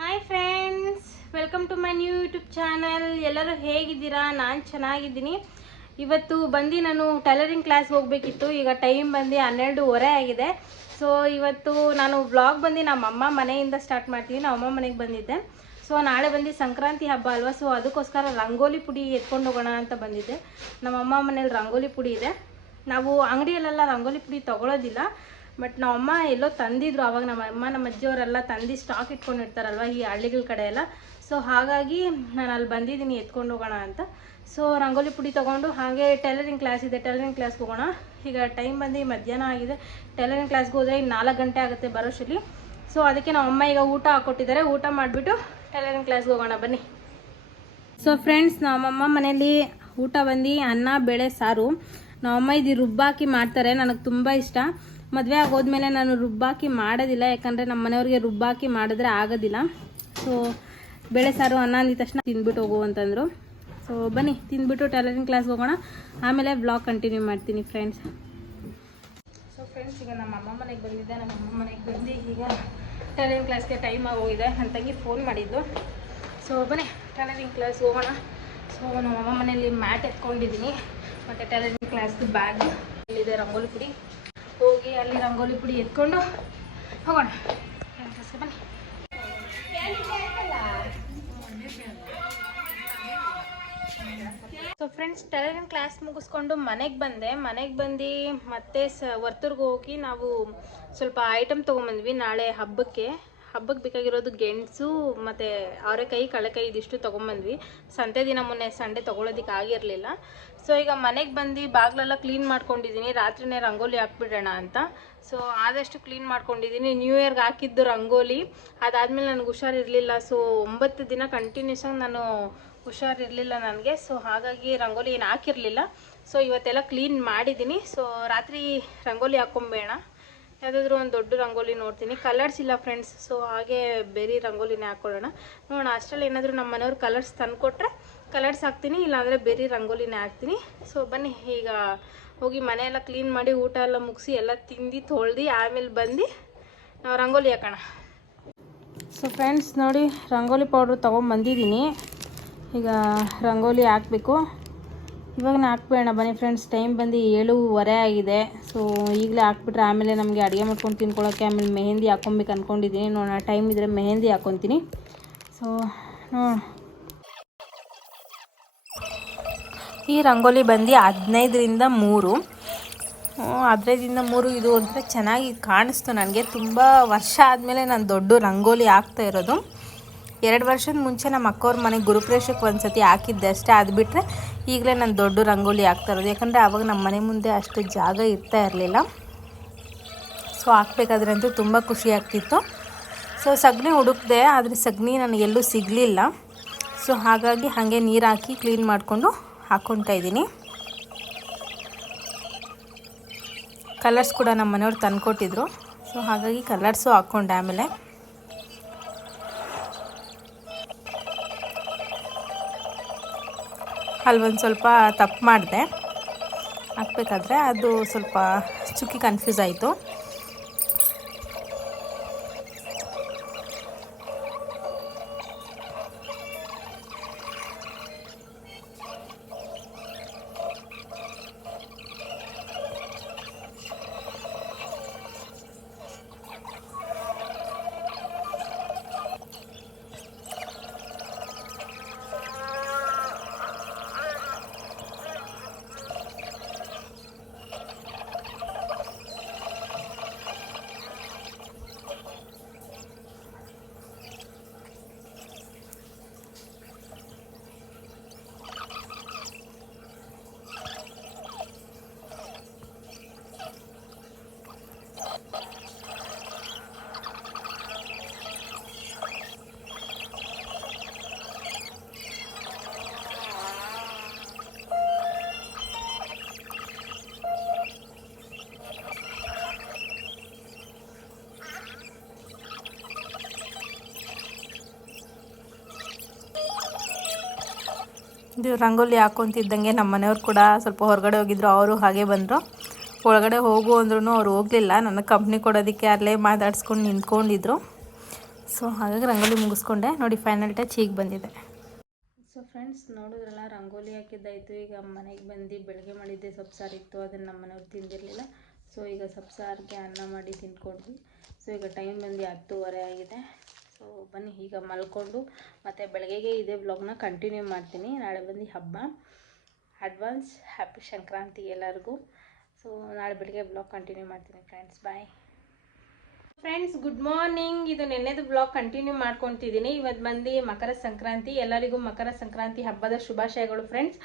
Hi friends, welcome to my new YouTube channel. ಎಲ್ಲರೂ ಹೇಗಿದ್ದೀರಾ? ನಾನು ಚೆನ್ನಾಗಿದ್ದೀನಿ. ಇವತ್ತು ಬಂದು ನಾನು ಟೈಲರಿಂಗ್ ಕ್ಲಾಸ್ಗೆ ಹೋಗಬೇಕಿತ್ತು. ಈಗ ಟೈಮ್ ಬಂದು 12:30 ಆಗಿದೆ. ಸೊ ಇವತ್ತು ನಾನು ವ್ಲಾಗ್ ಬಂದು ನಮ್ಮಮ್ಮ ಮನೆಯಿಂದ ಸ್ಟಾರ್ಟ್ ಮಾಡ್ತೀನಿ. ನಮ್ಮಮ್ಮ ಮನೆಗೆ ಬಂದಿದ್ದೆ. ಸೊ ನಾಳೆ ಬಂದು ಸಂಕ್ರಾಂತಿ ಹಬ್ಬ ಅಲ್ವಾ, ಸೊ ಅದಕ್ಕೋಸ್ಕರ ರಂಗೋಲಿ ಪುಡಿ ಎತ್ಕೊಂಡು ಹೋಗೋಣ ಅಂತ ಬಂದಿದ್ದೆ. ನಮ್ಮಮ್ಮ ಮನೇಲಿ ರಂಗೋಲಿ ಪುಡಿ ಇದೆ. ನಾವು ಅಂಗಡಿಯಲ್ಲೆಲ್ಲ ರಂಗೋಲಿ ಪುಡಿ ತೊಗೊಳೋದಿಲ್ಲ, ಬಟ್ ನಮ್ಮಮ್ಮ ಎಲ್ಲೋ ತಂದಿದ್ರು. ಆವಾಗ ನಮ್ಮ ಅಜ್ಜಿಯವರೆಲ್ಲ ತಂದು ಸ್ಟಾಕ್ ಇಟ್ಕೊಂಡಿರ್ತಾರಲ್ವ ಈ ಹಳ್ಳಿಗಳ ಕಡೆ ಎಲ್ಲ. ಸೊ ಹಾಗಾಗಿ ನಾನು ಅಲ್ಲಿ ಬಂದಿದ್ದೀನಿ ಎತ್ಕೊಂಡು ಹೋಗೋಣ ಅಂತ. ಸೊ ರಂಗೋಲಿ ಪುಡಿ ತೊಗೊಂಡು ಹಾಗೆ ಟೈಲರಿಂಗ್ ಕ್ಲಾಸ್ ಇದೆ, ಟೈಲರಿಂಗ್ ಕ್ಲಾಸ್ಗೆ ಹೋಗೋಣ. ಈಗ ಟೈಮ್ ಬಂದು ಮಧ್ಯಾಹ್ನ ಆಗಿದೆ. ಟೈಲರಿಂಗ್ ಕ್ಲಾಸ್ಗೆ ಹೋದರೆ 4 ಗಂಟೆ ಆಗುತ್ತೆ ಬರೋಷ್ಟರಲ್ಲಿ. ಸೊ ಅದಕ್ಕೆ ನಮ್ಮಮ್ಮ ಈಗ ಊಟ ಹಾಕ್ಕೊಟ್ಟಿದ್ದಾರೆ. ಊಟ ಮಾಡಿಬಿಟ್ಟು ಟೈಲರಿಂಗ್ ಕ್ಲಾಸ್ಗೆ ಹೋಗೋಣ ಬನ್ನಿ. ಸೊ ಫ್ರೆಂಡ್ಸ್, ನಮ್ಮಮ್ಮ ಮನೇಲಿ ಊಟ ಬಂದು ಅನ್ನ ಬೇಳೆ ಸಾರು. ನಮ್ಮಮ್ಮ ಇದು ರುಬ್ಬಾಕಿ ಮಾಡ್ತಾರೆ, ನನಗೆ ತುಂಬ ಇಷ್ಟ. ಮದುವೆ ಆಗೋದ್ಮೇಲೆ ನಾನು ರುಬ್ಬಾಕಿ ಮಾಡೋದಿಲ್ಲ, ಯಾಕಂದರೆ ನಮ್ಮ ಮನೆಯವ್ರಿಗೆ ರುಬ್ಬಾಕಿ ಮಾಡಿದ್ರೆ ಆಗೋದಿಲ್ಲ. ಸೊ ಬೇಳೆ ಸಾರು ಅನ್ನ ಅಂದಿದ ತಕ್ಷಣ ತಿಂದ್ಬಿಟ್ಟು ಹೋಗು ಅಂತಂದರು. ಸೊ ಬನ್ನಿ ತಿಂದ್ಬಿಟ್ಟು ಟೈಲರಿಂಗ್ ಕ್ಲಾಸ್ಗೆ ಹೋಗೋಣ, ಆಮೇಲೆ ವ್ಲಾಗ್ ಕಂಟಿನ್ಯೂ ಮಾಡ್ತೀನಿ ಫ್ರೆಂಡ್ಸ್. ಸೊ ಫ್ರೆಂಡ್ಸ್, ಈಗ ನಮ್ಮ ಅಮ್ಮ ಮನೆಗೆ ಬಂದಿದ್ದೆ. ನಮ್ಮ ಅಮ್ಮ ಮನೆಗೆ ಬಂದು ಈಗ ಟೈಲರಿಂಗ್ ಕ್ಲಾಸ್ಗೆ ಟೈಮ್ ಆಗೋಗಿದೆ. ನನ್ನ ತಂಗಿ ಫೋನ್ ಮಾಡಿದ್ದು. ಸೊ ಬನ್ನಿ ಟೈಲರಿಂಗ್ ಕ್ಲಾಸ್ಗೆ ಹೋಗೋಣ. ಸೊ ನಮ್ಮ ಅಮ್ಮ ಮನೆಯಲ್ಲಿ ಮ್ಯಾಟ್ ಎತ್ಕೊಂಡಿದ್ದೀನಿ, ಮತ್ತು ಟೈಲರಿಂಗ್ ಕ್ಲಾಸ್ದು ಬ್ಯಾಗ್ ಇಲ್ಲಿದೆ. ರಂಗೋಲಿ ಪುಡಿ ಹೋಗಿ ಅಲ್ಲಿ ರಂಗೋಲಿ ಪುಡಿ ಎತ್ಕೊಂಡು ಹೋಗೋಣ. ಬನ್ನಿ. ಸೊ ಫ್ರೆಂಡ್ಸ್, ಟೈಲರಿಂಗ್ ಕ್ಲಾಸ್ ಮುಗಿಸ್ಕೊಂಡು ಮನೆಗೆ ಬಂದೆ. ಮನೆಗೆ ಬಂದು ಮತ್ತೆ ವರ್ತೂರ್ಗೆ ಹೋಗಿ ನಾವು ಸ್ವಲ್ಪ ಐಟಮ್ ತೊಗೊಂಬಂದ್ವಿ. ನಾಳೆ ಹಬ್ಬಕ್ಕೆ ಬೇಕಾಗಿರೋದು ಗೆಣಸು ಮತ್ತು ಅವರೆಕಾಯಿ, ಕಳೆಕಾಯಿ ಇದಿಷ್ಟು ತೊಗೊಂಬಂದ್ವಿ. ಸಂತೆ ದಿನ ಮೊನ್ನೆ ಸಂಡೆ ತೊಗೊಳೋದಕ್ಕೆ ಆಗಿರಲಿಲ್ಲ. ಸೊ ಈಗ ಮನೆಗೆ ಬಂದು ಬಾಗಿಲೆಲ್ಲ ಕ್ಲೀನ್ ಮಾಡ್ಕೊಂಡಿದ್ದೀನಿ. ರಾತ್ರಿನೇ ರಂಗೋಲಿ ಹಾಕ್ಬಿಡೋಣ ಅಂತ. ಸೊ ಆದಷ್ಟು ಕ್ಲೀನ್ ಮಾಡ್ಕೊಂಡಿದ್ದೀನಿ. ನ್ಯೂ ಇಯರ್ಗೆ ಹಾಕಿದ್ದು ರಂಗೋಲಿ, ಅದಾದಮೇಲೆ ನನಗೆ ಹುಷಾರಿರಲಿಲ್ಲ. ಸೊ 9 ದಿನ ಕಂಟಿನ್ಯೂಸ್ ಆಗಿ ನಾನು ಹುಷಾರಿರಲಿಲ್ಲ ನನಗೆ. ಸೊ ಹಾಗಾಗಿ ರಂಗೋಲಿ ಏನು ಹಾಕಿರಲಿಲ್ಲ. ಸೊ ಇವತ್ತೆಲ್ಲ ಕ್ಲೀನ್ ಮಾಡಿದ್ದೀನಿ. ಸೊ ರಾತ್ರಿ ರಂಗೋಲಿ ಹಾಕ್ಕೊಂಬೇಡ, ಯಾವುದಾದ್ರೂ ಒಂದು ದೊಡ್ಡ ರಂಗೋಲಿ ನೋಡ್ತೀನಿ. ಕಲರ್ಸ್ ಇಲ್ಲ ಫ್ರೆಂಡ್ಸ್, ಸೊ ಹಾಗೆ ಬೇರೆ ರಂಗೋಲಿನೇ ಹಾಕ್ಕೊಳ್ಳೋಣ. ನೋಡೋಣ, ಅಷ್ಟರಲ್ಲಿ ಏನಾದರೂ ನಮ್ಮ ಮನೆಯವ್ರು ಕಲರ್ಸ್ ತಂದು ಕೊಟ್ಟರೆ ಕಲರ್ಸ್ ಹಾಕ್ತೀನಿ, ಇಲ್ಲಾಂದರೆ ಬೇರೆ ರಂಗೋಲಿನೇ ಹಾಕ್ತೀನಿ. ಸೊ ಬನ್ನಿ ಈಗ ಹೋಗಿ ಮನೆಯೆಲ್ಲ ಕ್ಲೀನ್ ಮಾಡಿ ಊಟ ಎಲ್ಲ ಮುಗಿಸಿ ಎಲ್ಲ ತಿಂದು ತೊಳ್ದು ಆಮೇಲೆ ಬಂದು ನಾವು ರಂಗೋಲಿ ಹಾಕೋಣ. ಸೊ ಫ್ರೆಂಡ್ಸ್ ನೋಡಿ, ರಂಗೋಲಿ ಪೌಡ್ರ್ ತೊಗೊಂಬಂದಿದ್ದೀನಿ. ಈಗ ರಂಗೋಲಿ ಹಾಕಬೇಕು. ಇವಾಗನೇ ಹಾಕ್ಬೇಡ ಬನ್ನಿ ಫ್ರೆಂಡ್ಸ್. ಟೈಮ್ ಬಂದು 7:30 ಆಗಿದೆ. ಸೊ ಈಗಲೇ ಹಾಕ್ಬಿಟ್ರೆ ಆಮೇಲೆ ನಮಗೆ ಅಡುಗೆ ಮಾಡ್ಕೊಂಡು ತಿನ್ಕೊಳ್ಳೋಕ್ಕೆ ಆಮೇಲೆ ಮೆಹಂದಿ ಹಾಕ್ಕೊಬೇಕು ಅಂದ್ಕೊಂಡಿದ್ದೀನಿ. ನೋಡೋಣ, ಟೈಮ್ ಇದ್ದರೆ ಮೆಹಂದಿ ಹಾಕ್ಕೊತೀನಿ. ಸೊ ಈ ರಂಗೋಲಿ ಬಂದು 15ರಿಂದ 3. 15ರಿಂದ 3 ಇದು ಅಂದರೆ ಚೆನ್ನಾಗಿ ಕಾಣಿಸ್ತು ನನಗೆ. ತುಂಬ ವರ್ಷ ಆದಮೇಲೆ ನಾನು ದೊಡ್ಡ ರಂಗೋಲಿ ಹಾಕ್ತಾ ಇರೋದು. 2 ವರ್ಷದ ಮುಂಚೆ ನಮ್ಮ ಅಕ್ಕವ್ರ ಮನೆಗೆ ಗುರುಪ್ರವೇಶಕ್ಕೆ ಒಂದು ಸತಿ ಹಾಕಿದ್ದೆ ಅಷ್ಟೇ. ಅದು ಬಿಟ್ಟರೆ ಈಗಲೇ ನಾನು ದೊಡ್ಡ ರಂಗೋಲಿ ಹಾಕ್ತಾ ಇರೋದು, ಯಾಕಂದರೆ ಆವಾಗ ನಮ್ಮ ಮನೆ ಮುಂದೆ ಅಷ್ಟು ಜಾಗ ಇರ್ತಾ ಇರಲಿಲ್ಲ. ಸೊ ಹಾಕ್ಬೇಕಾದ್ರೆ ಅಂತೂ ತುಂಬ ಖುಷಿ ಆಗ್ತಿತ್ತು. ಸೊ ಸಗಣಿ ಹುಡುಕ್ದೆ, ಆದರೆ ಸಗಣಿ ನನಗೆಲ್ಲೂ ಸಿಗಲಿಲ್ಲ. ಸೊ ಹಾಗಾಗಿ ಹಾಗೆ ನೀರು ಹಾಕಿ ಕ್ಲೀನ್ ಮಾಡಿಕೊಂಡು ಹಾಕ್ಕೊತಾ ಇದ್ದೀನಿ. ಕಲರ್ಸ್ ಕೂಡ ನಮ್ಮ ಮನೆಯವ್ರು ತಂದುಕೊಟ್ಟಿದ್ರು. ಸೊ ಹಾಗಾಗಿ ಕಲರ್ಸು ಹಾಕ್ಕೊಂಡೆ. ಆಮೇಲೆ ಅಲ್ಲೊಂದು ಸ್ವಲ್ಪ ತಪ್ಪು ಮಾಡಿದೆ ಹಾಕ್ಬೇಕಾದ್ರೆ, ಅದು ಸ್ವಲ್ಪ ಚುಕ್ಕಿ ಕನ್ಫ್ಯೂಸ್ ಆಯಿತು. ಇದು ರಂಗೋಲಿ ಹಾಕ್ಕೊತಿದ್ದಂಗೆ ನಮ್ಮ ಮನೆಯವ್ರು ಕೂಡ ಸ್ವಲ್ಪ ಹೊರಗಡೆ ಹೋಗಿದ್ರು. ಅವರು ಹಾಗೆ ಬಂದರು. ಒಳಗಡೆ ಹೋಗು ಅಂದ್ರೂ ಅವ್ರು ಹೋಗಲಿಲ್ಲ. ನನಗೆ ಕಂಪ್ನಿ ಕೊಡೋದಕ್ಕೆ ಅಲ್ಲೇ ಮಾತಾಡ್ಸ್ಕೊಂಡು ನಿಂತ್ಕೊಂಡಿದ್ರು. ಸೊ ಹಾಗಾಗಿ ರಂಗೋಲಿ ಮುಗಿಸ್ಕೊಂಡೆ ನೋಡಿ, ಫೈನಲ್ ಟಚ್ ಹೀಗೆ ಬಂದಿದೆ. ಸೊ ಫ್ರೆಂಡ್ಸ್ ನೋಡಿದ್ರಲ್ಲ, ರಂಗೋಲಿ ಹಾಕಿದ್ದಾಯಿತು. ಈಗ ಮನೆಗೆ ಬಂದು ಬೆಳಗ್ಗೆ ಮಾಡಿದ್ದೆ ಸೊಪ್ಪು ಅದನ್ನು ನಮ್ಮ ಮನೆಯವ್ರು ತಿಂದಿರಲಿಲ್ಲ. ಸೊ ಈಗ ಸೊಪ್ಪು ಅನ್ನ ಮಾಡಿ ತಿಂದ್ಕೊಂಡ್ವಿ. ಸೊ ಈಗ ಟೈಮ್ ಬಂದು 10:30 ಆಗಿದೆ. ಸೊ ಬನ್ನಿ ಈಗ ಮಲ್ಕೊಂಡು ಮತ್ತು ಬೆಳಗ್ಗೆಗೆ ಇದೇ ವ್ಲಾಗ್ನ ಕಂಟಿನ್ಯೂ ಮಾಡ್ತೀನಿ. ನಾಳೆ ಬಂದು ಹಬ್ಬ. ಅಡ್ವಾನ್ಸ್ ಹ್ಯಾಪಿ ಸಂಕ್ರಾಂತಿ ಎಲ್ಲರಿಗೂ. ಸೊ ನಾಳೆ ಬೆಳಗ್ಗೆ ವ್ಲಾಗ್ ಕಂಟಿನ್ಯೂ ಮಾಡ್ತೀನಿ friends. Bye friends, good morning. ಇದು ನೆನ್ನೆದು ಬ್ಲಾಗ್ ಕಂಟಿನ್ಯೂ ಮಾಡ್ಕೊತಿದ್ದೀನಿ. ಇವತ್ತು ಬಂದು ಮಕರ ಸಂಕ್ರಾಂತಿ. ಎಲ್ಲರಿಗೂ ಮಕರ ಸಂಕ್ರಾಂತಿ ಹಬ್ಬದ ಶುಭಾಶಯಗಳು ಫ್ರೆಂಡ್ಸ್.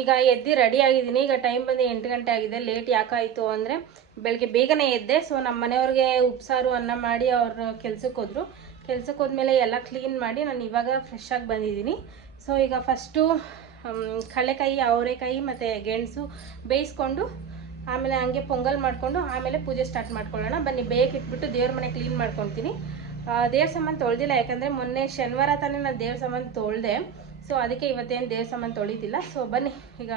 ಈಗ ಎದ್ದು ರೆಡಿ ಆಗಿದ್ದೀನಿ. ಈಗ ಟೈಮ್ ಬಂದು 8 ಗಂಟೆ ಆಗಿದೆ. ಲೇಟ್ ಯಾಕಾಯಿತು ಅಂದರೆ ಬೆಳಗ್ಗೆ ಬೇಗನೆ ಎದ್ದೆ. ಸೊ ನಮ್ಮ ಮನೆಯವ್ರಿಗೆ ಉಪ್ಸಾರು ಅನ್ನ ಮಾಡಿ ಅವ್ರು ಕೆಲ್ಸಕ್ಕೆ ಹೋದ್ರು. ಕೆಲ್ಸಕ್ಕೆ ಹೋದ್ಮೇಲೆ ಎಲ್ಲ ಕ್ಲೀನ್ ಮಾಡಿ ನಾನು ಇವಾಗ ಫ್ರೆಶ್ ಆಗಿ ಬಂದಿದ್ದೀನಿ. ಸೊ ಈಗ ಫಸ್ಟು ಕಡಲೆಕಾಯಿ, ಅವರೆಕಾಯಿ ಮತ್ತು ಗೆಣಸು ಬೇಯಿಸ್ಕೊಂಡು ಆಮೇಲೆ ಹಂಗೆ ಪೊಂಗಲ್ ಮಾಡಿಕೊಂಡು ಆಮೇಲೆ ಪೂಜೆ ಸ್ಟಾರ್ಟ್ ಮಾಡ್ಕೊಳ್ಳೋಣ. ಬನ್ನಿ ಬೇಗ ಇಟ್ಬಿಟ್ಟು ದೇವ್ರ ಮನೆ ಕ್ಲೀನ್ ಮಾಡ್ಕೊತೀನಿ. ದೇವ್ರ ಸಾಮಾನು ತೊಳೆದಿಲ್ಲ, ಯಾಕಂದರೆ ಮೊನ್ನೆ ಶನಿವಾರ ತಾನೇ ನಾನು ದೇವ್ರ ಸಾಮಾನು ತೊಳೆದೆ. ಸೊ ಅದಕ್ಕೆ ಇವತ್ತೇನು ದೇವ್ರ ಸಾಮಾನು ತೊಳಿತಿಲ್ಲ. ಸೊ ಬನ್ನಿ ಈಗ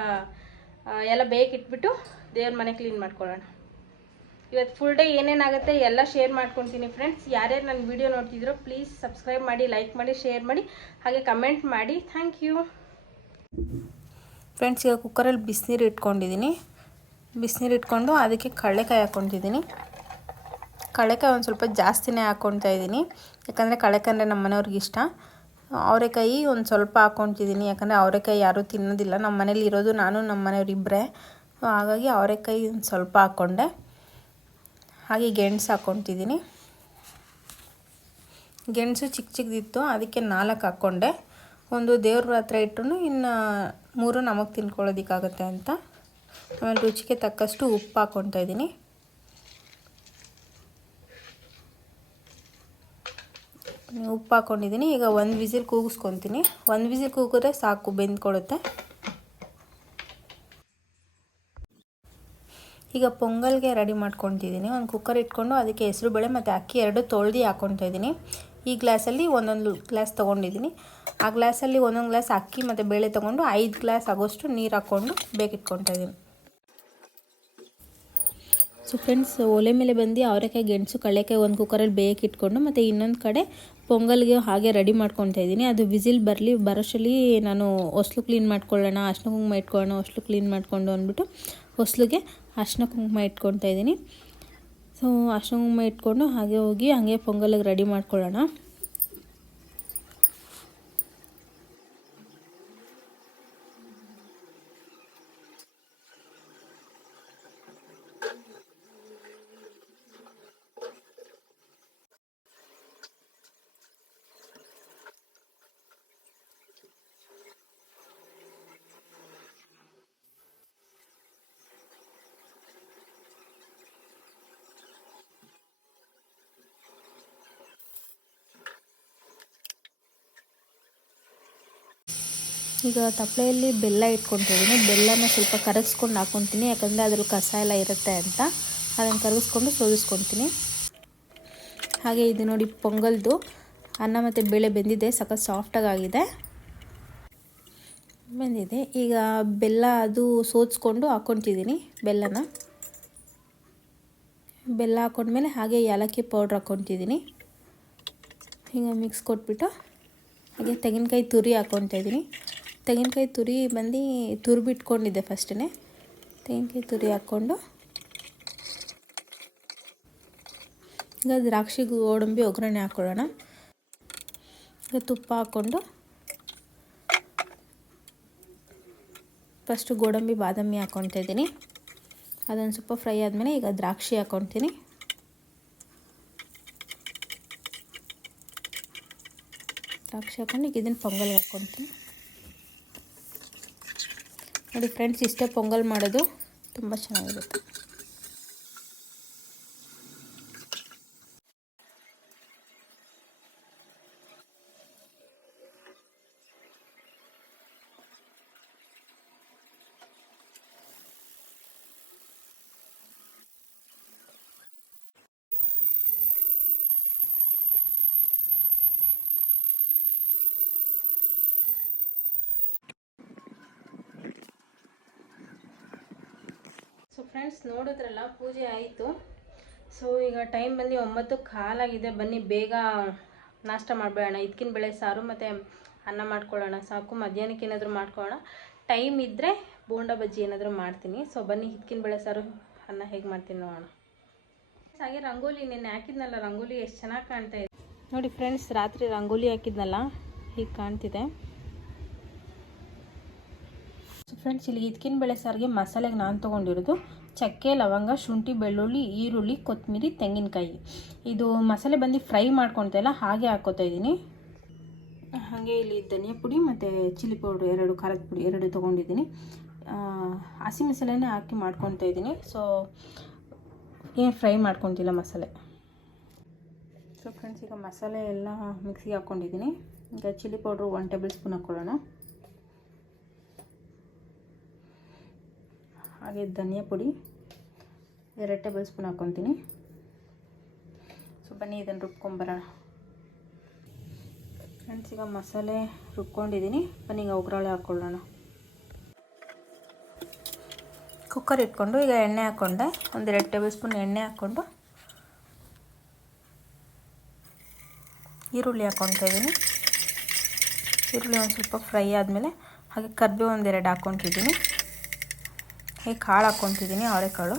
ಎಲ್ಲ ಬೇಗ ಇಟ್ಬಿಟ್ಟು ದೇವ್ರ ಮನೆ ಕ್ಲೀನ್ ಮಾಡ್ಕೊಳ್ಳೋಣ. ಇವತ್ತು ಫುಲ್ ಡೇ ಏನೇನಾಗುತ್ತೆ ಎಲ್ಲ ಶೇರ್ ಮಾಡ್ಕೊತೀನಿ ಫ್ರೆಂಡ್ಸ್. ಯಾರ್ಯಾರು ನನ್ನ ವೀಡಿಯೋ ನೋಡ್ತಿದ್ರು ಪ್ಲೀಸ್ ಸಬ್ಸ್ಕ್ರೈಬ್ ಮಾಡಿ, ಲೈಕ್ ಮಾಡಿ, ಶೇರ್ ಮಾಡಿ, ಹಾಗೆ ಕಮೆಂಟ್ ಮಾಡಿ. Thank you friends. ಈಗ ಕುಕ್ಕರಲ್ಲಿ ಬಿಸಿನೀರು ಇಟ್ಕೊಂಡಿದ್ದೀನಿ. ಬಿಸಿನೀರು ಇಟ್ಕೊಂಡು ಅದಕ್ಕೆ ಕಡಲೆಕಾಯಿ ಹಾಕ್ಕೊತಿದ್ದೀನಿ. ಕಡಲೆಕಾಯಿ ಒಂದು ಸ್ವಲ್ಪ ಜಾಸ್ತಿನೇ ಹಾಕ್ಕೊತಾ ಇದ್ದೀನಿ, ಯಾಕಂದರೆ ಕಡಲೆಕಾಯಿ ಅಂದರೆ ನಮ್ಮ ಮನೆಯವ್ರಿಗೆ ಇಷ್ಟ. ಅವರೆಕಾಯಿ ಒಂದು ಸ್ವಲ್ಪ ಹಾಕ್ಕೊತಿದ್ದೀನಿ, ಯಾಕಂದರೆ ಅವರೆಕಾಯಿ ಯಾರೂ ತಿನ್ನೋದಿಲ್ಲ. ನಮ್ಮ ಮನೇಲಿ ಇರೋದು ನಾನು ನಮ್ಮ ಮನೆಯವ್ರು ಇಬ್ಬರೇ. ಹಾಗಾಗಿ ಅವರೆಕಾಯಿ ಒಂದು ಸ್ವಲ್ಪ ಹಾಕ್ಕೊಂಡೆ. ಹಾಗೆ ಗೆಣಸು ಹಾಕ್ಕೊತಿದ್ದೀನಿ. ಗೆಣಸು ಚಿಕ್ಕ ಚಿಕ್ಕದಿತ್ತು, ಅದಕ್ಕೆ 4 ಹಾಕ್ಕೊಂಡೆ. ಒಂದು ದೇವ್ರ ಹತ್ರ ಇಟ್ಟು ಇನ್ನು 3 ನಮಗೆ ತಿನ್ಕೊಳ್ಳೋದಕ್ಕಾಗತ್ತೆ ಅಂತ. ಆಮೇಲೆ ರುಚಿಗೆ ತಕ್ಕಷ್ಟು ಉಪ್ಪು ಹಾಕ್ಕೊತಾ ಇದ್ದೀನಿ. ಉಪ್ಪು ಹಾಕ್ಕೊಂಡಿದ್ದೀನಿ. ಈಗ 1 ವಿಸಿಲ್ ಕೂಗಿಸ್ಕೊತೀನಿ. 1 ವಿಸಿಲ್ ಕೂಗಿದ್ರೆ ಸಾಕು, ಬೆಂದ್ಕೊಳುತ್ತೆ. ಈಗ ಪೊಂಗಲ್ಗೆ ರೆಡಿ ಮಾಡ್ಕೊತಿದ್ದೀನಿ. ಒಂದು ಕುಕ್ಕರ್ ಇಟ್ಕೊಂಡು ಅದಕ್ಕೆ ಹೆಸರುಬೇಳೆ ಮತ್ತು ಅಕ್ಕಿ 2 ತೊಳೆದು ಹಾಕ್ಕೊತಾ ಇದ್ದೀನಿ. ಈ ಗ್ಲಾಸಲ್ಲಿ 1 ಗ್ಲಾಸ್ ತೊಗೊಂಡಿದ್ದೀನಿ. ಆ ಗ್ಲಾಸಲ್ಲಿ 1 ಗ್ಲಾಸ್ ಅಕ್ಕಿ ಮತ್ತು ಬೇಳೆ ತೊಗೊಂಡು 5 ಗ್ಲಾಸ್ ಆಗೋಷ್ಟು ನೀರು ಹಾಕ್ಕೊಂಡು ಬೇಕಿಟ್ಕೊತಾ ಇದ್ದೀನಿ. ಸೊ ಫ್ರೆಂಡ್ಸ್, ಒಲೆ ಮೇಲೆ ಬಂದು ಅವರೆಕಾಯಿ, ಗೆಣಸು, ಕಡಲೆಕಾಯಿ ಒಂದು ಕುಕ್ಕರಲ್ಲಿ ಬೇಕಿಟ್ಕೊಂಡು ಮತ್ತು ಇನ್ನೊಂದು ಕಡೆ ಪೊಂಗಲ್ಗೆ ಹಾಗೆ ರೆಡಿ ಮಾಡ್ಕೊತಾ ಇದ್ದೀನಿ. ಅದು ವಿಸಿಲ್ ಬರೋಷ್ಟರಲ್ಲಿ ನಾನು ಹೊಸ್ಲು ಕ್ಲೀನ್ ಮಾಡ್ಕೊಳ್ಳೋಣ, ಅರ್ಶಿನ ಕುಂಕುಮ ಇಟ್ಕೊಳ್ಳೋಣ, ಹೊಸ್ಲು ಕ್ಲೀನ್ ಮಾಡಿಕೊಂಡು ಅಂದ್ಬಿಟ್ಟು ಹೊಸ್ಲಿಗೆ ಅರ್ಶಿನ ಕುಂಕುಮ ಇಟ್ಕೊತಾ ಇದ್ದೀನಿ. ಸೊ ಅರ್ಶಿನ ಕುಂಕುಮ ಇಟ್ಕೊಂಡು ಹಾಗೆ ಹೋಗಿ ಹಾಗೆ ಪೊಂಗಲ್ಗೆ ರೆಡಿ ಮಾಡ್ಕೊಳ್ಳೋಣ. ಈಗ ತಪ್ಪಲೆಯಲ್ಲಿ ಬೆಲ್ಲ ಇಟ್ಕೊತಿದ್ದೀನಿ. ಬೆಲ್ಲನ ಸ್ವಲ್ಪ ಕರಗಿಸ್ಕೊಂಡು ಹಾಕ್ಕೊತೀನಿ, ಯಾಕಂದರೆ ಅದ್ರಲ್ಲಿ ಕಸ ಎಲ್ಲ ಇರುತ್ತೆ ಅಂತ. ಅದನ್ನು ಕರಗಿಸ್ಕೊಂಡು ಸೋದಿಸ್ಕೊತೀನಿ. ಹಾಗೆ ಇದು ನೋಡಿ, ಪೊಂಗಲ್ದು ಅನ್ನ ಮತ್ತು ಬೇಳೆ ಬೆಂದಿದೆ, ಸಖತ್ ಸಾಫ್ಟಾಗಿ ಆಗಿದೆ, ಬೆಂದಿದೆ. ಈಗ ಬೆಲ್ಲ ಅದು ಸೋದಿಸ್ಕೊಂಡು ಹಾಕ್ಕೊತಿದ್ದೀನಿ. ಬೆಲ್ಲ ಹಾಕ್ಕೊಂಡ್ಮೇಲೆ ಹಾಗೆ ಏಲಕ್ಕಿ ಪೌಡ್ರ್ ಹಾಕ್ಕೊತಿದ್ದೀನಿ. ಈಗ ಮಿಕ್ಸ್ ಕೊಟ್ಬಿಟ್ಟು ಹಾಗೆ ತೆಂಗಿನಕಾಯಿ ತುರಿ ಹಾಕ್ಕೊತಾ ಇದ್ದೀನಿ. ತೆಂಗಿನಕಾಯಿ ತುರಿ ಬಂದು ತುರಿಬಿಟ್ಕೊಂಡಿದ್ದೆ ಫಸ್ಟೇ. ತೆಂಗಿನಕಾಯಿ ತುರಿ ಹಾಕ್ಕೊಂಡು ಈಗ ದ್ರಾಕ್ಷಿ ಗೋಡಂಬಿ ಒಗ್ಗರಣೆ ಹಾಕ್ಕೊಳ್ಳೋಣ. ಈಗ ತುಪ್ಪ ಹಾಕ್ಕೊಂಡು ಫಸ್ಟು ಗೋಡಂಬಿ, ಬಾದಾಮಿ ಹಾಕ್ಕೊತಾ ಇದ್ದೀನಿ. ಅದೊಂದು ಸ್ವಲ್ಪ ಫ್ರೈ ಆದಮೇಲೆ ಈಗ ದ್ರಾಕ್ಷಿ ಹಾಕ್ಕೊತೀನಿ. ದ್ರಾಕ್ಷಿ ಹಾಕ್ಕೊಂಡು ಈಗ ಇದನ್ನು ಪೊಂಗಲ್ಗೆ ಹಾಕ್ಕೊತೀನಿ. ನೋಡಿ ಫ್ರೆಂಡ್ಸ್, ಇಷ್ಟೇ ಪೊಂಗಲ್ ಮಾಡೋದು, ತುಂಬ ಚೆನ್ನಾಗಿರುತ್ತೆ. ಸೊ ಫ್ರೆಂಡ್ಸ್, ನೋಡಿದ್ರಲ್ಲ, ಪೂಜೆ ಆಯಿತು. ಸೊ ಈಗ ಟೈಮ್ ಬಂದು 9:15 ಆಗಿದೆ. ಬನ್ನಿ ಬೇಗ ನಾಷ್ಟ ಮಾಡಬೇಡೋಣ, ಹಿತ್ಕಿನ ಬೇಳೆ ಸಾರು ಮತ್ತು ಅನ್ನ ಮಾಡ್ಕೊಳ್ಳೋಣ ಸಾಕು. ಮಧ್ಯಾಹ್ನಕ್ಕೆ ಏನಾದರೂ ಮಾಡ್ಕೊಳ್ಳೋಣ. ಟೈಮ್ ಇದ್ದರೆ ಬೋಂಡ ಬಜ್ಜಿ ಏನಾದರೂ ಮಾಡ್ತೀನಿ. ಸೊ ಬನ್ನಿ ಹಿತ್ಕಿನ ಬೇಳೆ ಸಾರು ಅನ್ನ ಹೇಗೆ ಮಾಡ್ತೀನಿ ನೋಡೋಣ. ಹಾಗೆ ರಂಗೋಲಿ ನೆನ್ನೆ ಹಾಕಿದ್ನಲ್ಲ, ರಂಗೋಲಿ ಎಷ್ಟು ಚೆನ್ನಾಗಿ ಕಾಣ್ತಾ ಇದೆ ನೋಡಿ ಫ್ರೆಂಡ್ಸ್. ರಾತ್ರಿ ರಂಗೋಲಿ ಹಾಕಿದ್ನಲ್ಲ, ಹೀಗೆ ಕಾಣ್ತಿದೆ. ಸೊ ಫ್ರೆಂಡ್ಸ್, ಇಲ್ಲಿ ಹಿತ್ಕಿನ ಬೇಳೆ ಸಾರಿಗೆ ಮಸಾಲೆಗೆ ನಾನು ತೊಗೊಂಡಿರೋದು ಚಕ್ಕೆ, ಲವಂಗ, ಶುಂಠಿ, ಬೆಳ್ಳುಳ್ಳಿ, ಈರುಳ್ಳಿ, ಕೊತ್ತಂಬರಿ, ತೆಂಗಿನಕಾಯಿ. ಇದು ಮಸಾಲೆ ಬಂದು ಫ್ರೈ ಮಾಡ್ಕೊಳ್ತಾ ಇಲ್ಲ, ಹಾಗೆ ಹಾಕ್ಕೋತಾ ಇದ್ದೀನಿ. ಹಾಗೆ ಇಲ್ಲಿ ಧನಿಯಾ ಪುಡಿ ಮತ್ತು ಚಿಲ್ಲಿ ಪೌಡ್ರ್ 2, ಖಾರದ ಪುಡಿ 2 ತೊಗೊಂಡಿದ್ದೀನಿ. ಹಸಿ ಮಸಾಲೆನೇ ಹಾಕಿ ಮಾಡ್ಕೊತಾ ಇದ್ದೀನಿ. ಸೊ ಏನು ಫ್ರೈ ಮಾಡ್ಕೊತಿಲ್ಲ ಮಸಾಲೆ. ಸೊ ಫ್ರೆಂಡ್ಸ್, ಈಗ ಮಸಾಲೆ ಎಲ್ಲ ಮಿಕ್ಸಿಗೆ ಹಾಕ್ಕೊಂಡಿದ್ದೀನಿ. ಈಗ ಚಿಲ್ಲಿ ಪೌಡ್ರು 1 ಟೇಬಲ್ ಸ್ಪೂನ್ ಹಾಕ್ಕೊಳ್ಳೋಣ. ಹಾಗೆ ಧನಿಯಾ ಪುಡಿ 2 ಟೇಬಲ್ ಸ್ಪೂನ್ ಹಾಕ್ಕೊತೀನಿ. ಸೊ ಬನ್ನಿ ಇದನ್ನು ರುಬ್ಕೊಂಬರೋಣ. ಫ್ರೆಂಡ್ಸ್, ಈಗ ಮಸಾಲೆ ರುಬ್ಕೊಂಡಿದ್ದೀನಿ. ಬನ್ನಿ ಈಗ ಒಗ್ಗರಣೆ ಹಾಕ್ಕೊಳ್ಳೋಣ. ಕುಕ್ಕರ್ ಇಟ್ಕೊಂಡು ಈಗ ಎಣ್ಣೆ ಹಾಕ್ಕೊಂಡೆ. 1-2 ಟೇಬಲ್ ಸ್ಪೂನ್ ಎಣ್ಣೆ ಹಾಕ್ಕೊಂಡು ಈರುಳ್ಳಿ ಹಾಕ್ಕೊತಾ ಇದ್ದೀನಿ. ಈರುಳ್ಳಿ ಒಂದು ಸ್ವಲ್ಪ ಫ್ರೈ ಆದಮೇಲೆ ಹಾಗೆ ಕರಿಬೇವು 1-2 ಹಾಕ್ಕೊತಿದ್ದೀನಿ. ಹೀಗೆ ಕಾಳು ಹಾಕ್ಕೊತಿದ್ದೀನಿ, ಅವರೆಕಾಳು.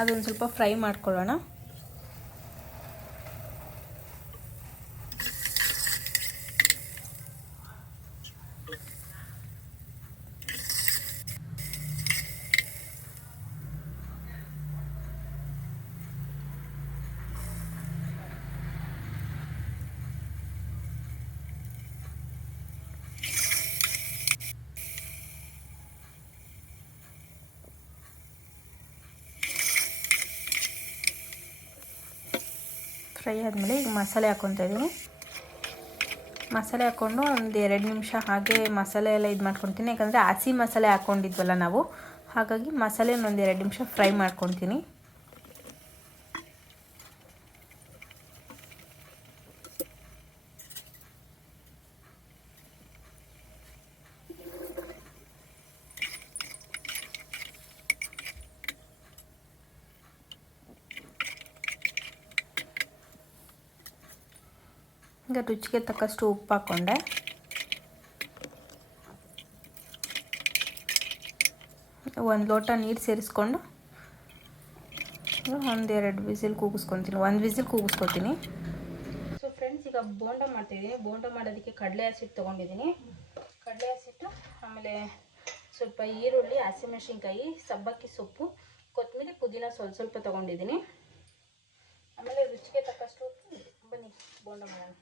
ಅದೊಂದು ಸ್ವಲ್ಪ ಫ್ರೈ ಮಾಡ್ಕೊಳ್ಳೋಣ. ಫ್ರೈ ಆದಮೇಲೆ ಈಗ ಮಸಾಲೆ ಹಾಕ್ಕೊತಾ ಇದ್ದೀನಿ. ಮಸಾಲೆ ಹಾಕ್ಕೊಂಡು 1-2 ನಿಮಿಷ ಹಾಗೆ ಮಸಾಲೆ ಎಲ್ಲ ಇದು ಮಾಡ್ಕೊತೀನಿ. ಯಾಕಂದರೆ ಹಸಿ ಮಸಾಲೆ ಹಾಕ್ಕೊಂಡಿದ್ವಲ್ಲ ನಾವು, ಹಾಗಾಗಿ ಮಸಾಲೆ 1-2 ನಿಮಿಷ ಫ್ರೈ ಮಾಡ್ಕೊತೀನಿ. ಈಗ ರುಚಿಗೆ ತಕ್ಕಷ್ಟು ಉಪ್ಪು ಹಾಕ್ಕೊಂಡೆ. ಒಂದು ಲೋಟ ನೀರು ಸೇರಿಸ್ಕೊಂಡು 1-2 ವಿಸಿಲ್ ಕೂಗಿಸ್ಕೊತೀನಿ. 1 ವಿಸಿಲ್ ಕೂಗಿಸ್ಕೊತೀನಿ. ಸೊ ಫ್ರೆಂಡ್ಸ್, ಈಗ ಬೋಂಡ ಮಾಡ್ತಾಯಿದ್ದೀನಿ. ಬೋಂಡ ಮಾಡೋದಕ್ಕೆ ಕಡಲೆ ಹಸಿಟ್ಟು ತೊಗೊಂಡಿದ್ದೀನಿ. ಕಡಲೆ ಹಸಿಟ್ಟು, ಆಮೇಲೆ ಸ್ವಲ್ಪ ಈರುಳ್ಳಿ, ಹಸಿಮೆಣಸಿನ್ಕಾಯಿ, ಸಬ್ಬಕ್ಕಿ ಸೊಪ್ಪು, ಕೊತ್ತಂಬರಿ, ಪುದೀನ ಸ್ವಲ್ಪ ತೊಗೊಂಡಿದ್ದೀನಿ. ಆಮೇಲೆ ರುಚಿಗೆ ತಕ್ಕಷ್ಟು ಉಪ್ಪು. ಬನ್ನಿ ಬೋಂಡ ಮಾಡೋಣ.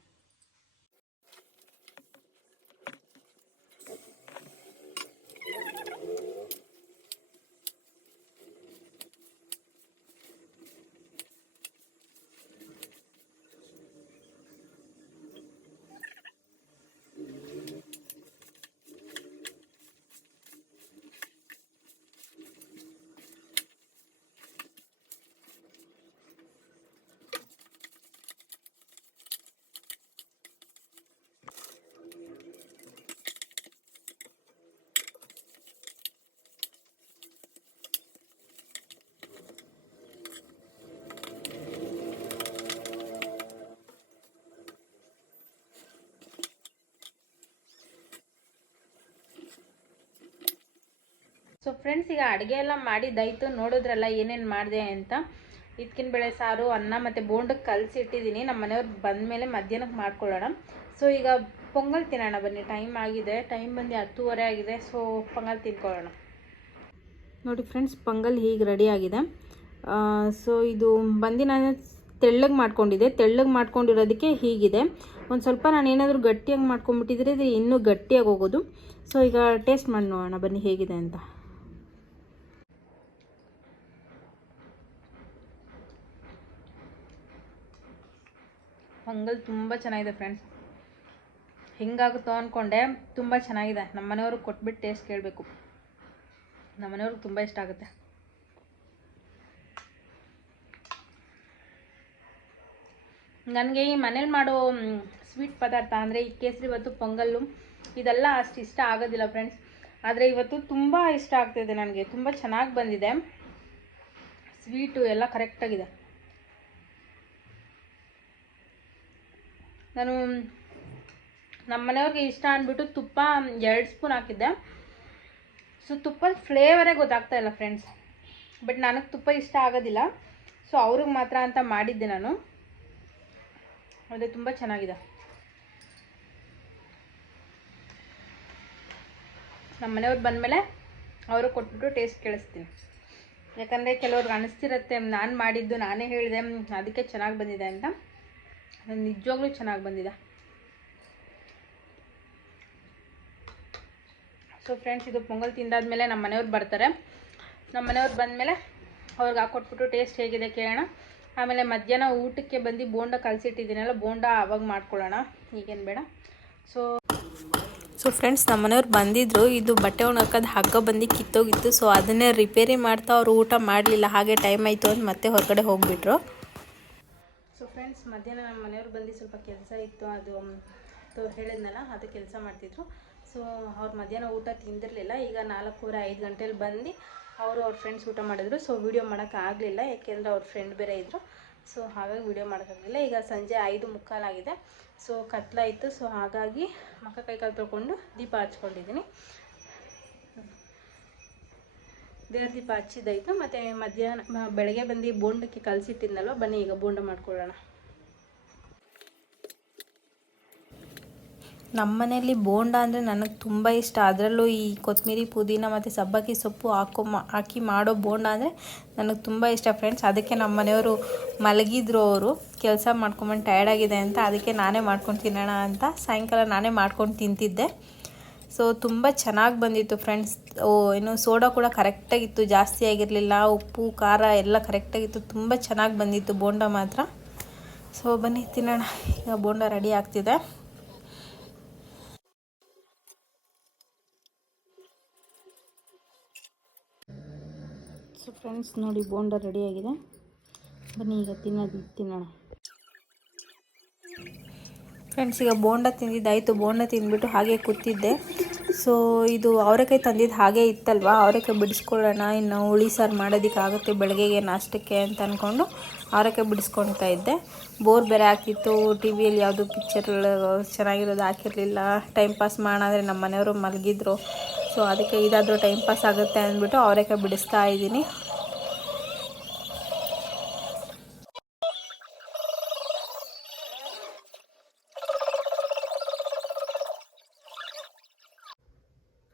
ಸೊ ಫ್ರೆಂಡ್ಸ್, ಈಗ ಅಡುಗೆ ಎಲ್ಲ ಮಾಡಿದ್ದಾಯಿತು. ನೋಡಿದ್ರಲ್ಲ ಏನೇನು ಮಾಡಿದೆ ಅಂತ. ಹಿತ್ಕಿನ ಬೇಳೆ ಸಾರು, ಅನ್ನ ಮತ್ತು ಬೋಂಡಕ್ಕೆ ಕಲಸಿ ಇಟ್ಟಿದ್ದೀನಿ. ನಮ್ಮ ಮನೆಯವ್ರು ಬಂದಮೇಲೆ ಮಧ್ಯಾಹ್ನಕ್ಕೆ ಮಾಡ್ಕೊಳ್ಳೋಣ. ಸೊ ಈಗ ಪೊಂಗಲ್ ತಿನ್ನೋಣ ಬನ್ನಿ. ಟೈಮ್ ಆಗಿದೆ, ಟೈಮ್ ಬಂದು 10:30 ಆಗಿದೆ. ಸೊ ಪೊಂಗಲ್ ತಿನ್ಕೊಳ್ಳೋಣ. ನೋಡಿ ಫ್ರೆಂಡ್ಸ್, ಪೊಂಗಲ್ ಹೀಗೆ ರೆಡಿ ಆಗಿದೆ. ಸೊ ಇದು ಬಂದು ನಾನು ತೆಳ್ಳಗೆ ಮಾಡ್ಕೊಂಡಿದ್ದೆ. ತೆಳ್ಳಗೆ ಮಾಡ್ಕೊಂಡಿರೋದಕ್ಕೆ ಹೀಗಿದೆ. ಒಂದು ಸ್ವಲ್ಪ ನಾನು ಏನಾದರೂ ಗಟ್ಟಿಯಾಗಿ ಮಾಡ್ಕೊಂಡ್ಬಿಟ್ಟಿದ್ರೆ ಇದು ಇನ್ನೂ ಗಟ್ಟಿಯಾಗಿ ಹೋಗೋದು. ಸೊ ಈಗ ಟೇಸ್ಟ್ ಮಾಡಿ ನೋಡೋಣ ಬನ್ನಿ ಹೇಗಿದೆ ಅಂತ. ಪೊಂಗಲ್ ತುಂಬ ಚೆನ್ನಾಗಿದೆ ಫ್ರೆಂಡ್ಸ್. ಹೆಂಗಾಗುತ್ತೋ ಅಂದ್ಕೊಂಡೆ, ತುಂಬ ಚೆನ್ನಾಗಿದೆ. ನಮ್ಮ ಮನೆಯವ್ರಿಗೆ ಕೊಟ್ಬಿಟ್ಟು ಟೇಸ್ಟ್ ಕೇಳಬೇಕು. ನಮ್ಮ ಮನೆಯವ್ರಿಗೆ ತುಂಬ ಇಷ್ಟ ಆಗುತ್ತೆ. ನನಗೆ ಈ ಮನೇಲಿ ಮಾಡೋ ಸ್ವೀಟ್ ಪದಾರ್ಥ ಅಂದರೆ ಈ ಕೇಸರಿಬಾತು, ಪೊಂಗಲ್ಲು ಇದೆಲ್ಲ ಅಷ್ಟು ಇಷ್ಟ ಆಗೋದಿಲ್ಲ ಫ್ರೆಂಡ್ಸ್. ಆದರೆ ಇವತ್ತು ತುಂಬ ಇಷ್ಟ ಆಗ್ತಿದೆ ನನಗೆ. ತುಂಬ ಚೆನ್ನಾಗಿ ಬಂದಿದೆ. ಸ್ವೀಟು ಎಲ್ಲ ಕರೆಕ್ಟಾಗಿದೆ. ನಾನು ನಮ್ಮ ಮನೆಯವ್ರಿಗೆ ಇಷ್ಟ ಅಂದ್ಬಿಟ್ಟು ತುಪ್ಪ 2 ಸ್ಪೂನ್ ಹಾಕಿದ್ದೆ. ಸೊ ತುಪ್ಪದ ಫ್ಲೇವರೇ ಗೊತ್ತಾಗ್ತಾ ಇಲ್ಲ ಫ್ರೆಂಡ್ಸ್. ಬಟ್ ನನಗೆ ತುಪ್ಪ ಇಷ್ಟ ಆಗೋದಿಲ್ಲ, ಸೊ ಅವ್ರಿಗೆ ಮಾತ್ರ ಅಂತ ಮಾಡಿದ್ದೆ ನಾನು. ಆದರೆ ತುಂಬ ಚೆನ್ನಾಗಿದೆ. ನಮ್ಮ ಮನೆಯವ್ರು ಬಂದಮೇಲೆ ಅವರು ಕೊಟ್ಬಿಟ್ಟು ಟೇಸ್ಟ್ ಕೇಳಿಸ್ತೀನಿ. ಯಾಕಂದರೆ ಕೆಲವ್ರಿಗೆ ಅನಿಸ್ತಿರುತ್ತೆ ನಾನು ಮಾಡಿದ್ದು ನಾನೇ ಹೇಳಿದೆ ಅದಕ್ಕೆ ಚೆನ್ನಾಗಿ ಬಂದಿದೆ ಅಂತ. ಅದು ನಿಜವಾಗ್ಲೂ ಚೆನ್ನಾಗಿ ಬಂದಿದೆ. ಸೊ ಫ್ರೆಂಡ್ಸ್, ಇದು ಪೊಂಗಲ್ ತಿಂದಾದ್ಮೇಲೆ ನಮ್ಮ ಮನೆಯವ್ರು ಬರ್ತಾರೆ. ನಮ್ಮ ಮನೆಯವ್ರು ಬಂದಮೇಲೆ ಅವ್ರಿಗೆ ಹಾಕ್ಕೊಟ್ಬಿಟ್ಟು ಟೇಸ್ಟ್ ಹೇಗಿದೆ ಕೇಳೋಣ. ಆಮೇಲೆ ಮಧ್ಯಾಹ್ನ ಊಟಕ್ಕೆ ಬಂದು ಬೋಂಡ ಕಲಸಿಟ್ಟಿದ್ದೀನಲ್ಲ, ಬೋಂಡ ಆವಾಗ ಮಾಡ್ಕೊಳ್ಳೋಣ, ಈಗೇನು ಬೇಡ. ಸೊ ಫ್ರೆಂಡ್ಸ್, ನಮ್ಮ ಮನೆಯವ್ರು ಬಂದಿದ್ದರು. ಇದು ಬಟ್ಟೆ ಒಣಗಾಕೋದು ಹಗ್ಗ ಬಂದು ಕಿತ್ತೋಗಿತ್ತು. ಸೊ ಅದನ್ನೇ ರಿಪೇರಿ ಮಾಡ್ತಾ ಅವರು ಊಟ ಮಾಡಲಿಲ್ಲ, ಹಾಗೆ ಟೈಮ್ ಆಯಿತು ಅಂತ ಮತ್ತೆ ಹೊರಗಡೆ ಹೋಗಿಬಿಟ್ರು. ಸೊ ಫ್ರೆಂಡ್ಸ್, ಮಧ್ಯಾಹ್ನ ನಮ್ಮ ಮನೆಯವ್ರು ಬಂದು ಸ್ವಲ್ಪ ಕೆಲಸ ಇತ್ತು, ಅದು ಹೇಳಿದ್ನಲ್ಲ, ಅದು ಕೆಲಸ ಮಾಡ್ತಿದ್ರು. ಸೊ ಅವ್ರು ಮಧ್ಯಾಹ್ನ ಊಟ ತಿಂದಿರಲಿಲ್ಲ. ಈಗ 4:30-5 ಗಂಟೆಲಿ ಬಂದು ಅವರು ಅವ್ರ ಫ್ರೆಂಡ್ಸ್ ಊಟ ಮಾಡಿದ್ರು. ಸೊ ವೀಡಿಯೋ ಮಾಡೋಕ್ಕಾಗಲಿಲ್ಲ, ಯಾಕೆಂದರೆ ಅವ್ರ ಫ್ರೆಂಡ್ ಬೇರೆ ಇದ್ದರು. ಸೊ ಹಾಗಾಗಿ ವೀಡಿಯೋ ಮಾಡೋಕ್ಕಾಗಲಿಲ್ಲ. ಈಗ ಸಂಜೆ 5:45 ಆಗಿದೆ. ಸೊ ಕತ್ಲಾಯಿತು. ಸೊ ಹಾಗಾಗಿ ಮುಖ ಕೈಕಾಲು ತೊಳ್ಕೊಂಡು ದೀಪ ಹಚ್ಕೊಂಡಿದ್ದೀನಿ. ದೇವ್ರ ದೀಪ ಹಚ್ಚಿದ್ದಾಯಿತು. ಮತ್ತು ಮಧ್ಯಾಹ್ನ ಬೆಳಗ್ಗೆ ಬಂದು ಬೋಂಡಕ್ಕೆ ಕಲಸಿಟ್ಟಿದ್ನಲ್ವ, ಬನ್ನಿ ಈಗ ಬೋಂಡ ಮಾಡ್ಕೊಳ್ಳೋಣ. ನಮ್ಮ ಮನೆಯಲ್ಲಿ ಬೋಂಡ ಅಂದರೆ ನನಗೆ ತುಂಬ ಇಷ್ಟ. ಅದರಲ್ಲೂ ಈ ಕೊತ್ತಂಬರಿ, ಪುದೀನ ಮತ್ತು ಸಬ್ಬಕ್ಕಿ ಸೊಪ್ಪು ಹಾಕಿ ಮಾಡೋ ಬೋಂಡ ಅಂದರೆ ನನಗೆ ತುಂಬ ಇಷ್ಟ ಫ್ರೆಂಡ್ಸ್. ಅದಕ್ಕೆ ನಮ್ಮ ಮನೆಯವರು ಮಲಗಿದ್ರು, ಅವರು ಕೆಲಸ ಮಾಡ್ಕೊಂಬಂದು ಟಯರ್ಡ್ ಆಗಿದೆ ಅಂತ. ಅದಕ್ಕೆ ನಾನೇ ಮಾಡ್ಕೊಂಡು ತಿನ್ನೋಣ ಅಂತ ಸಾಯಂಕಾಲ ನಾನೇ ಮಾಡ್ಕೊಂಡು ತಿಂತಿದ್ದೆ. ಸೊ ತುಂಬ ಚೆನ್ನಾಗಿ ಬಂದಿತ್ತು ಫ್ರೆಂಡ್ಸ್. ಏನು ಸೋಡಾ ಕೂಡ ಕರೆಕ್ಟಾಗಿತ್ತು, ಜಾಸ್ತಿ ಆಗಿರಲಿಲ್ಲ. ಉಪ್ಪು ಖಾರ ಎಲ್ಲ ಕರೆಕ್ಟಾಗಿತ್ತು. ತುಂಬ ಚೆನ್ನಾಗಿ ಬಂದಿತ್ತು ಬೋಂಡ ಮಾತ್ರ. ಸೊ ಬನ್ನಿ ತಿನ್ನೋಣ. ಈಗ ಬೋಂಡ ರೆಡಿ ಆಗ್ತಿದೆ. ಸೊ ಫ್ರೆಂಡ್ಸ್ ನೋಡಿ, ಬೋಂಡ ರೆಡಿಯಾಗಿದೆ. ಬನ್ನಿ ಈಗ ತಿನ್ನೋಣ ಫ್ರೆಂಡ್ಸ್. ಈಗ ಬೋಂಡ ತಿಂದಿದ್ದಾಯಿತು. ಬೋಂಡ ತಿಂದ್ಬಿಟ್ಟು ಹಾಗೆ ಕೂತಿದ್ದೆ. ಸೊ ಇದು ಅವರೆಕಾಯಿ ತಂದಿದ್ದು ಹಾಗೆ ಇತ್ತಲ್ವ, ಅವರೆಕಾಯಿ ಬಿಡಿಸ್ಕೊಳ್ಳೋಣ, ಇನ್ನು ಹುಳಿ ಸಾರು ಮಾಡೋದಕ್ಕಾಗುತ್ತೆ ಬೆಳಗ್ಗೆಗೆ ನಾಷ್ಟಕ್ಕೆ ಅಂತ ಅಂದ್ಕೊಂಡು ಅವರೆಕಾಯಿ ಬಿಡಿಸ್ಕೊಳ್ತಾ ಇದ್ದೆ. ಬೋರ್ ಬೇರೆ ಆಗ್ತಿತ್ತು. ಟಿ ವಿಯಲ್ಲಿ ಯಾವುದು ಪಿಕ್ಚರ್ ಚೆನ್ನಾಗಿರೋದು ಹಾಕಿರಲಿಲ್ಲ. ಟೈಮ್ ಪಾಸ್ ಮಾಡೋಣ ಅಂದರೆ ನಮ್ಮ ಮನೆಯವರು ಮಲಗಿದ್ರು. ಸೊ ಅದಕ್ಕೆ ಇದಾದರೂ ಟೈಮ್ ಪಾಸ್ ಆಗುತ್ತೆ ಅಂದ್ಬಿಟ್ಟು ಅವರೆಕಾಯಿ ಬಿಡಿಸ್ತಾ ಇದ್ದೀನಿ.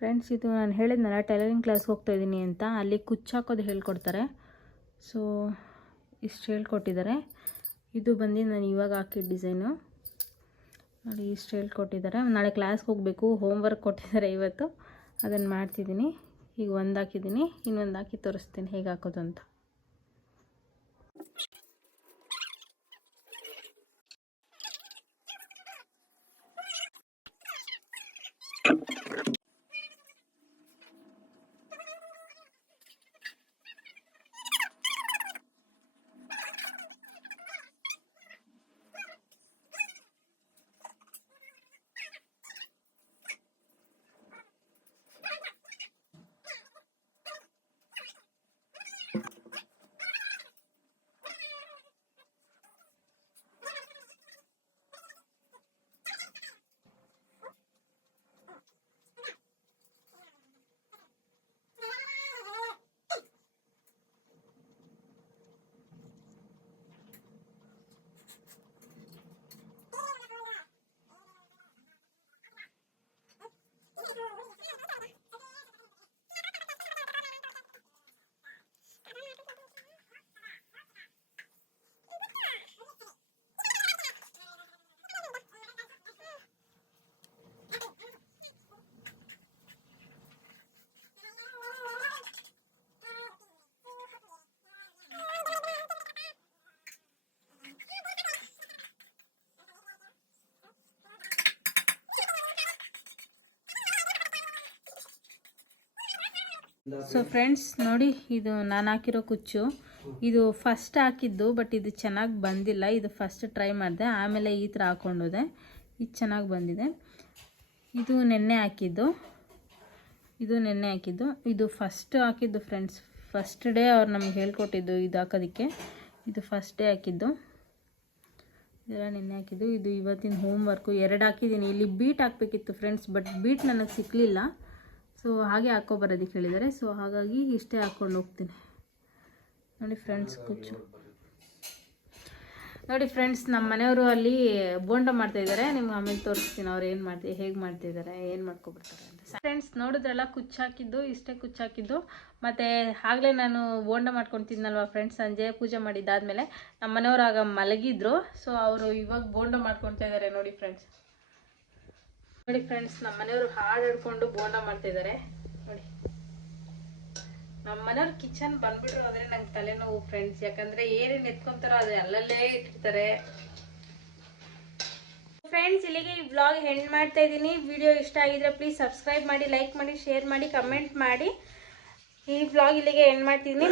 ಫ್ರೆಂಡ್ಸ್, ಇದು ನಾನು ಹೇಳಿದ್ನಲ್ಲ ಟೈಲರಿಂಗ್ ಕ್ಲಾಸ್ಗೆ ಹೋಗ್ತಾಯಿದ್ದೀನಿ ಅಂತ, ಅಲ್ಲಿ ಕುಚ್ಚು ಹಾಕೋದು ಹೇಳ್ಕೊಡ್ತಾರೆ. ಸೊ ಇಷ್ಟು ಹೇಳ್ಕೊಟ್ಟಿದ್ದಾರೆ. ಇದು ಬಂದು ನಾನು ಇವಾಗ ಹಾಕಿದ ಡಿಸೈನು ನೋಡಿ, ಇಷ್ಟು ಹೇಳ್ಕೊಟ್ಟಿದ್ದಾರೆ. ನಾಳೆ ಕ್ಲಾಸ್ಗೆ ಹೋಗಬೇಕು, ಹೋಮ್ವರ್ಕ್ ಕೊಟ್ಟಿದ್ದಾರೆ ಇವತ್ತು, ಅದನ್ನು ಮಾಡ್ತಿದ್ದೀನಿ. ಈಗ ಒಂದು ಹಾಕಿದ್ದೀನಿ, ಇನ್ನೊಂದು ಹಾಕಿ ತೋರಿಸ್ತೀನಿ ಹೇಗೆ ಹಾಕೋದು ಅಂತ. ಸೊ ಫ್ರೆಂಡ್ಸ್ ನೋಡಿ, ಇದು ನಾನು ಹಾಕಿರೋ ಕುಚ್ಚು. ಇದು ಫಸ್ಟ್ ಹಾಕಿದ್ದು, ಬಟ್ ಇದು ಚೆನ್ನಾಗಿ ಬಂದಿಲ್ಲ. ಇದು ಫಸ್ಟ್ ಟ್ರೈ ಮಾಡಿದೆ, ಆಮೇಲೆ ಈ ಥರ ಹಾಕ್ಕೊಂಡೋದೆ. ಇದು ಚೆನ್ನಾಗಿ ಬಂದಿದೆ. ಇದು ನೆನ್ನೆ ಹಾಕಿದ್ದು, ಇದು ಫಸ್ಟ್ ಹಾಕಿದ್ದು ಫ್ರೆಂಡ್ಸ್. ಫಸ್ಟ್ ಡೇ ಅವ್ರು ನಮ್ಗೆ ಹೇಳ್ಕೊಟ್ಟಿದ್ದು ಇದು ಹಾಕೋದಕ್ಕೆ. ಇದು ಫಸ್ಟ್ ಡೇ ಹಾಕಿದ್ದು, ಇದೆಲ್ಲ ನಿನ್ನೆ ಹಾಕಿದ್ದು. ಇದು ಇವತ್ತಿನ ಹೋಮ್ ವರ್ಕು 2 ಹಾಕಿದ್ದೀನಿ. ಇಲ್ಲಿ ಬೀಟ್ ಹಾಕಬೇಕಿತ್ತು ಫ್ರೆಂಡ್ಸ್, ಬಟ್ ಬೀಟ್ ನನಗೆ ಸಿಕ್ಕಲಿಲ್ಲ. ಸೊ ಹಾಗೆ ಹಾಕ್ಕೊಬರೋದಕ್ಕೆ ಹೇಳಿದ್ದಾರೆ. ಸೊ ಹಾಗಾಗಿ ಇಷ್ಟೇ ಹಾಕ್ಕೊಂಡು ಹೋಗ್ತೀನಿ. ನೋಡಿ ಫ್ರೆಂಡ್ಸ್, ಕುಚ್ಚು ನೋಡಿ ಫ್ರೆಂಡ್ಸ್, ನಮ್ಮ ಮನೆಯವರು ಅಲ್ಲಿ ಬೋಂಡ ಮಾಡ್ತಾಯಿದ್ದಾರೆ. ನಿಮ್ಗೆ ಆಮೇಲೆ ತೋರಿಸ್ತೀನಿ ಅವ್ರು ಹೇಗೆ ಮಾಡ್ತಿದ್ದಾರೆ, ಏನು ಮಾಡ್ಕೊಬರ್ತಾರೆ ಅಂತ. ಫ್ರೆಂಡ್ಸ್ ನೋಡಿದ್ರಲ್ಲ, ಕುಚ್ಚು ಹಾಕಿದ್ದು, ಇಷ್ಟೇ ಕುಚ್ಚು ಹಾಕಿದ್ದು. ಮತ್ತು ಆಗಲೇ ನಾನು ಬೋಂಡ ಮಾಡ್ಕೊತಿದ್ನಲ್ವ ಫ್ರೆಂಡ್ಸ್, ಸಂಜೆ ಪೂಜೆ ಮಾಡಿದ್ದಾದಮೇಲೆ ನಮ್ಮ ಮನೆಯವರು ಆಗ ಮಲಗಿದ್ರು. ಸೊ ಅವರು ಇವಾಗ ಬೋಂಡ ಮಾಡ್ಕೊತಾ ಇದ್ದಾರೆ. ನೋಡಿ ಫ್ರೆಂಡ್ಸ್, ನಮ್ಮ ಮನೆಯವರು ಹಾಡು ಹಿಡ್ಕೊಂಡು ಬೋಂಡ ಮಾಡ್ತಾಯಿದ್ದಾರೆ. ನೋಡಿ, ನಮ್ಮ ಮನೆಯವ್ರು ಕಿಚನ್ ಬಂದ್ಬಿಟ್ರು ಅಂದರೆ ನಂಗೆ ತಲೆನೋವು ಫ್ರೆಂಡ್ಸ್. ಯಾಕಂದರೆ ಏನೇನು ಎತ್ಕೊಂತಾರೋ ಅದು ಅಲ್ಲಲ್ಲೇ ಇಟ್ಟಿರ್ತಾರೆ ಫ್ರೆಂಡ್ಸ್. ಇಲ್ಲಿಗೆ ಈ ವ್ಲಾಗ್ ಎಂಡ್ ಮಾಡ್ತಾ ಇದ್ದೀನಿ. ವಿಡಿಯೋ ಇಷ್ಟ ಆಗಿದ್ರೆ ಪ್ಲೀಸ್ ಸಬ್ಸ್ಕ್ರೈಬ್ ಮಾಡಿ, ಲೈಕ್ ಮಾಡಿ, ಶೇರ್ ಮಾಡಿ, ಕಮೆಂಟ್ ಮಾಡಿ. ಈ ವ್ಲಾಗ್ ಇಲ್ಲಿಗೆ ಎಂಡ್ ಮಾಡ್ತಿದ್ದೀನಿ.